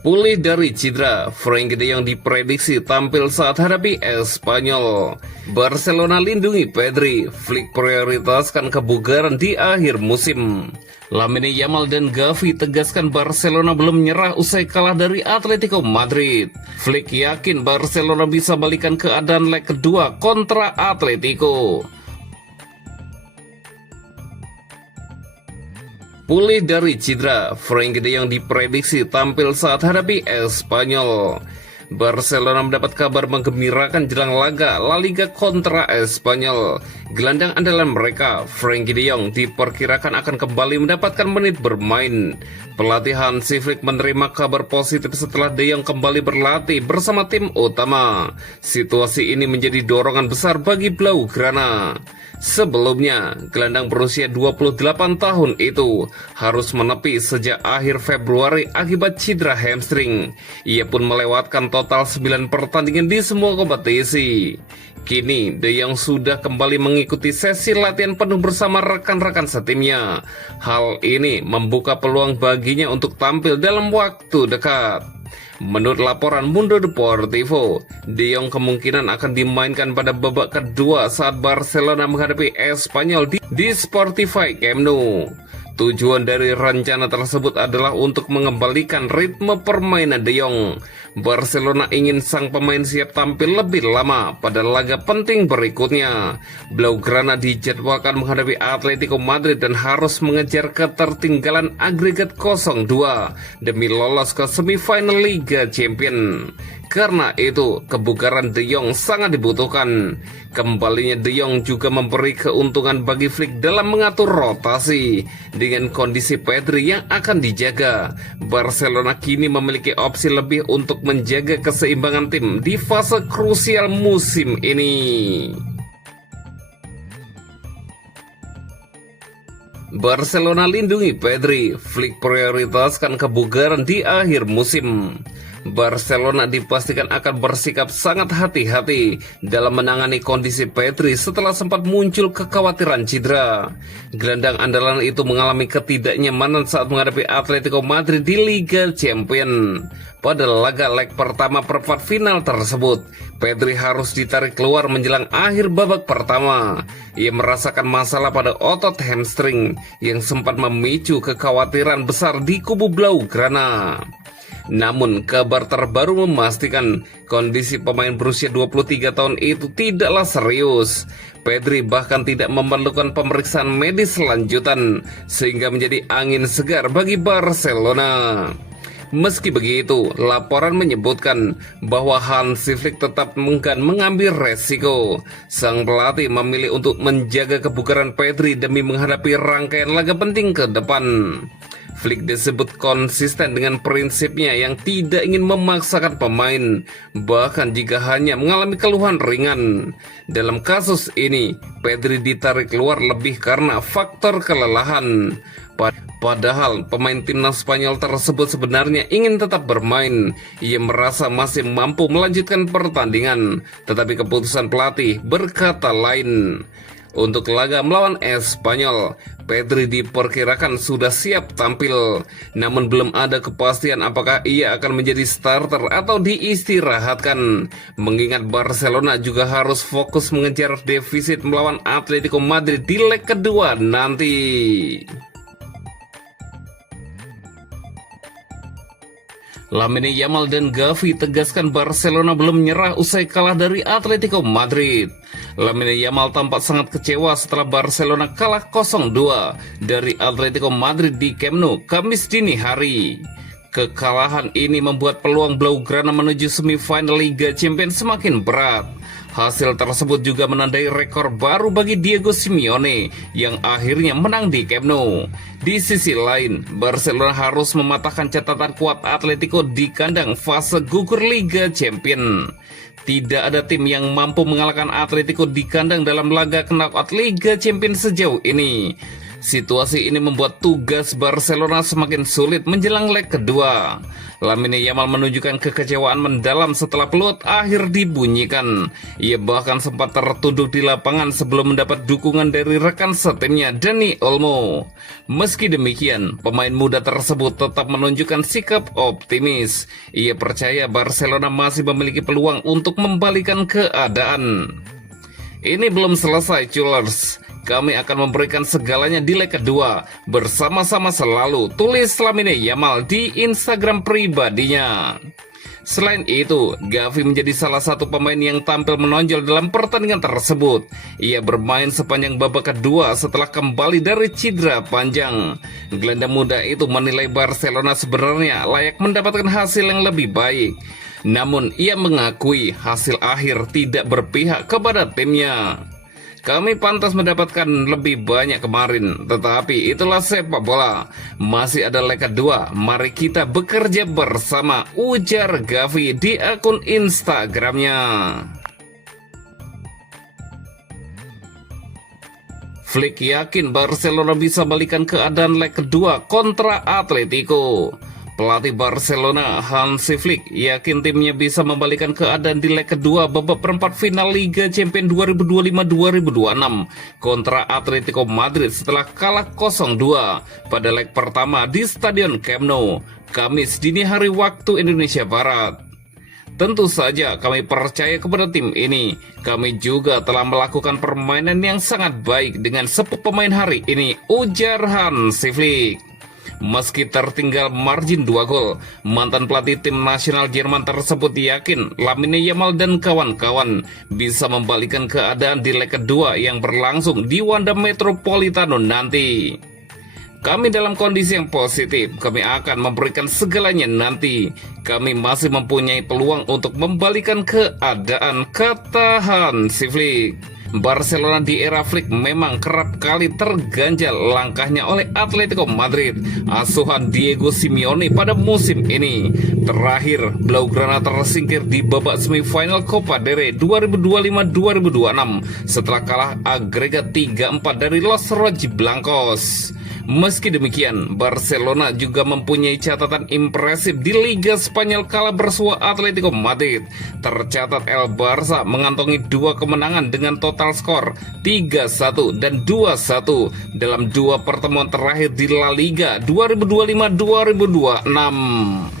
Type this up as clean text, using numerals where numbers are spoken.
Pulih dari cedera, Frenkie de Jong diprediksi tampil saat hadapi Espanyol. Barcelona lindungi Pedri, Flick prioritaskan kebugaran di akhir musim. Lamine Yamal dan Gavi tegaskan Barcelona belum menyerah usai kalah dari Atletico Madrid. Flick yakin Barcelona bisa balikan keadaan leg kedua kontra Atletico. Pulih dari cedera, Frenkie de Jong diprediksi tampil saat hadapi Espanyol. Barcelona mendapat kabar menggembirakan jelang laga La Liga kontra Espanyol. Gelandang andalan mereka, Frenkie de Jong, diperkirakan akan kembali mendapatkan menit bermain. Pelatih Hansi Flick menerima kabar positif setelah de Jong kembali berlatih bersama tim utama. Situasi ini menjadi dorongan besar bagi Blaugrana. Sebelumnya, gelandang berusia 28 tahun itu harus menepi sejak akhir Februari akibat cedera hamstring. Ia pun melewatkan total 9 pertandingan di semua kompetisi. Kini, De Jong sudah kembali mengikuti sesi latihan penuh bersama rekan-rekan setimnya. Hal ini membuka peluang baginya untuk tampil dalam waktu dekat. Menurut laporan Mundo Deportivo, De Jong kemungkinan akan dimainkan pada babak kedua saat Barcelona menghadapi Espanyol di Spotify Camp Nou. Tujuan dari rencana tersebut adalah untuk mengembalikan ritme permainan De Jong. Barcelona ingin sang pemain siap tampil lebih lama pada laga penting berikutnya. Blaugrana dijadwalkan menghadapi Atletico Madrid dan harus mengejar ketertinggalan agregat 0-2 demi lolos ke semifinal Liga Champions. Karena itu, kebugaran De Jong sangat dibutuhkan. Kembalinya De Jong juga memberi keuntungan bagi Flick dalam mengatur rotasi. Dengan kondisi Pedri yang akan dijaga, Barcelona kini memiliki opsi lebih untuk menjaga keseimbangan tim di fase krusial musim ini. Barcelona lindungi Pedri, Flick prioritaskan kebugaran di akhir musim. Barcelona dipastikan akan bersikap sangat hati-hati dalam menangani kondisi Pedri setelah sempat muncul kekhawatiran cedera. Gelandang andalan itu mengalami ketidaknyamanan saat menghadapi Atletico Madrid di Liga Champions. Pada laga leg pertama perempat final tersebut, Pedri harus ditarik keluar menjelang akhir babak pertama. Ia merasakan masalah pada otot hamstring yang sempat memicu kekhawatiran besar di kubu Blaugrana. Namun kabar terbaru memastikan kondisi pemain berusia 23 tahun itu tidaklah serius. Pedri bahkan tidak memerlukan pemeriksaan medis lanjutan sehingga menjadi angin segar bagi Barcelona. Meski begitu, laporan menyebutkan bahwa Hansi Flick tetap enggan mengambil resiko. Sang pelatih memilih untuk menjaga kebugaran Pedri demi menghadapi rangkaian laga penting ke depan. Flick disebut konsisten dengan prinsipnya yang tidak ingin memaksakan pemain, bahkan jika hanya mengalami keluhan ringan. Dalam kasus ini, Pedri ditarik keluar lebih karena faktor kelelahan. Padahal pemain timnas Spanyol tersebut sebenarnya ingin tetap bermain. Ia merasa masih mampu melanjutkan pertandingan, tetapi keputusan pelatih berkata lain. Untuk laga melawan Espanyol, Pedri diperkirakan sudah siap tampil, namun belum ada kepastian apakah ia akan menjadi starter atau diistirahatkan. Mengingat Barcelona juga harus fokus mengejar defisit melawan Atletico Madrid di leg kedua nanti. Lamine Yamal dan Gavi tegaskan Barcelona belum menyerah usai kalah dari Atletico Madrid. Lamine Yamal tampak sangat kecewa setelah Barcelona kalah 0-2 dari Atletico Madrid di Camp Nou Kamis dini hari. Kekalahan ini membuat peluang Blaugrana menuju semifinal Liga Champions semakin berat. Hasil tersebut juga menandai rekor baru bagi Diego Simeone yang akhirnya menang di Camp Nou. Di sisi lain, Barcelona harus mematahkan catatan kuat Atletico di kandang fase gugur Liga Champions. Tidak ada tim yang mampu mengalahkan Atletico di kandang dalam laga knockout Liga Champions sejauh ini. Situasi ini membuat tugas Barcelona semakin sulit menjelang leg kedua. Lamine Yamal menunjukkan kekecewaan mendalam setelah peluit akhir dibunyikan. Ia bahkan sempat tertunduk di lapangan sebelum mendapat dukungan dari rekan setimnya Dani Olmo. Meski demikian, pemain muda tersebut tetap menunjukkan sikap optimis. Ia percaya Barcelona masih memiliki peluang untuk membalikan keadaan. Ini belum selesai, Chulers. Kami akan memberikan segalanya di leg kedua. Bersama-sama selalu, tulis Lamine Yamal di Instagram pribadinya. Selain itu, Gavi menjadi salah satu pemain yang tampil menonjol dalam pertandingan tersebut. Ia bermain sepanjang babak kedua setelah kembali dari cedera panjang. Gelandang muda itu menilai Barcelona sebenarnya layak mendapatkan hasil yang lebih baik. Namun, ia mengakui hasil akhir tidak berpihak kepada timnya. Kami pantas mendapatkan lebih banyak kemarin, tetapi itulah sepak bola. Masih ada leg kedua, mari kita bekerja bersama, ujar Gavi di akun Instagramnya. Flick yakin Barcelona bisa balikan keadaan leg kedua kontra Atletico. Pelatih Barcelona Hansi Flick yakin timnya bisa membalikan keadaan di leg kedua babak perempat final Liga Champions 2025-2026 kontra Atletico Madrid setelah kalah 0-2 pada leg pertama di Stadion Camp Nou, Kamis dini hari waktu Indonesia Barat. Tentu saja kami percaya kepada tim ini. Kami juga telah melakukan permainan yang sangat baik dengan 10 pemain hari ini, ujar Hansi Flick. Meski tertinggal margin 2 gol, mantan pelatih tim nasional Jerman tersebut yakin Lamine Yamal dan kawan-kawan bisa membalikan keadaan di leg kedua yang berlangsung di Wanda Metropolitano nanti. Kami dalam kondisi yang positif, kami akan memberikan segalanya nanti. Kami masih mempunyai peluang untuk membalikan keadaan, kata Hansi Flick. Barcelona di era Flick memang kerap kali terganjal langkahnya oleh Atletico Madrid, asuhan Diego Simeone pada musim ini. Terakhir, Blaugrana tersingkir di babak semifinal Copa del Rey 2025-2026 setelah kalah agregat 3-4 dari Los Rojiblancos. Meski demikian, Barcelona juga mempunyai catatan impresif di Liga Spanyol kala bersua Atletico Madrid. Tercatat El Barça mengantongi 2 kemenangan dengan total skor 3-1 dan 2-1 dalam 2 pertemuan terakhir di La Liga 2025-2026.